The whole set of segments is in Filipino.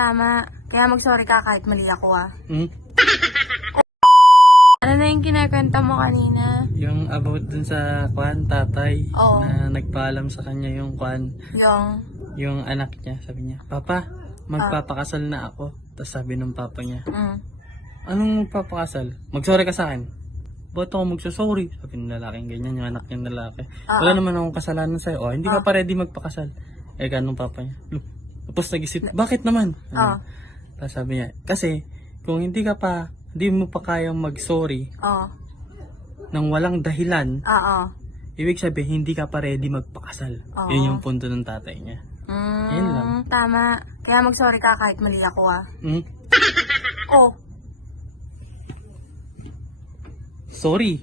tama. Kaya mag-sorry ka kahit mali ako ah. Hmm? Ano na yung kinakanta mo kanina? Yung about dun sa tatay Oo. na nagpaalam sa kanya yung yung anak niya. Sabi niya, Papa, magpapakasal na ako. Tapos sabi ng papa niya, anong magpapakasal? Mag-sorry ka sa akin. Ba't ako magsasorry? Sabi ng lalaking ganyan, yung anak niyang lalaki. Wala naman akong kasalanan sa'yo. Oh, hindi ka pa ready magpakasal. Eh, ganun papa niya. Tapos nag-isip, bakit naman? Tapos sabi niya, kasi kung hindi mo pa kayang mag-sorry nang walang dahilan, ibig sabihin hindi ka pa ready magpakasal. Yun yung punto ng tatay niya. Yun lang. Tama. Kaya mag-sorry ka kahit mali ako ah. Sorry.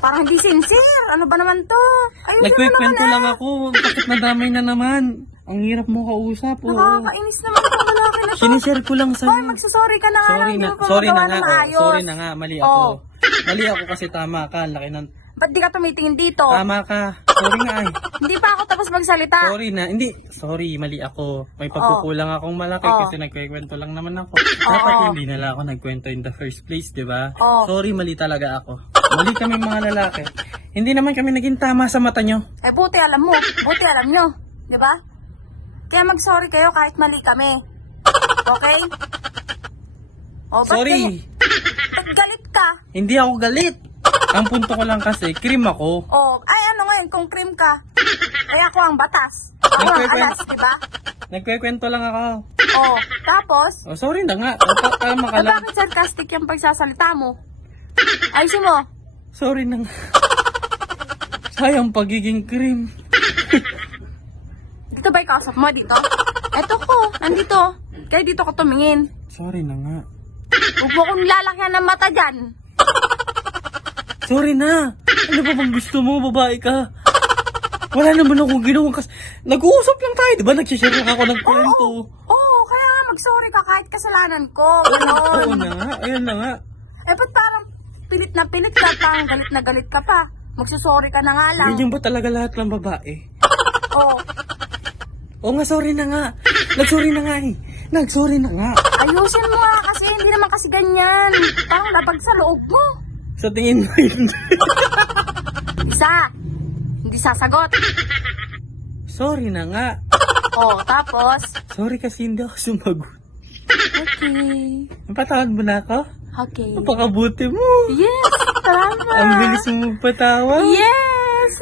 Parang hindi sincere. Ano ba naman to? Ayun, Nagkikwento lang ako. Bakit nadamay na naman? Ang hirap mo kausap. Nakakainis naman itong lalaki na to. Sinishare ko lang sa'yo. Hoy, magsasorry ka na nga lang. Hindi mo pa magawa na maayos. Sorry na nga. Mali ako. Mali ako kasi tama ka. Ang laki ng... Ba't di ka tumitingin dito? Tama ka. Sorry nga eh. Hindi pa ako tapos magsalita. Sorry na. Hindi. Sorry. Mali ako. May pagkukulang akong malaki kasi nagkikwento lang naman ako. Dapat hindi na lang ako nagkwento in the first place, di ba? Sorry, mali talaga ako. Mali kami mga lalaki. Hindi naman kami naging tama sa mata nyo. Eh, buti alam mo. Buti alam nyo. Di ba? Kaya mag-sorry kayo kahit mali kami. Okay? Sorry. Ba't galit ka? Hindi ako galit. Ang punto ko lang kasi, cream ako. Ay ano ngayon kung cream ka? Kaya ako ang batas. Ako ang alas, di ba? Nagkikwento lang ako. Tapos? Sorry na nga. Tama ka lang. Bakit sarcastic yung pagsasalita mo? Ayusin mo. Sorry na nga. Sayang pagiging cream. Dito ba yung kausap mo? Dito? Eto ko. Nandito. Kaya dito ko tumingin. Sorry na nga. Huwag mo kong lalakyan ng mata dyan. Sorry na. Ano ba bang gusto mo? Babae ka. Wala naman akong ginawang nag-uusap lang tayo. Diba nagsishare lang ako ng kwento? Oo, kaya nga mag-sorry ka kahit kasalanan ko. Ganon. Oo na nga. Ayun na nga. Eh, ba't parang pilit na pilit ka? Parang galit na galit ka pa. Magsusorry ka na nga lang. Ganyan ba talaga lahat ng babae? Oo nga, sorry na nga. Nag-sorry na nga eh. Nag-sorry na nga. Ayusin mo nga kasi hindi naman kasi ganyan. Parang labag sa loob mo. Sa tingin mo hindi. Hindi sasagot. Sorry na nga. Tapos? Sorry kasi hindi ako sumagot. Okay. Napatawad mo na ako? Okay. Napakabuti mo. Yes! Salamat! Ang bilis mo magpatawad. Yes!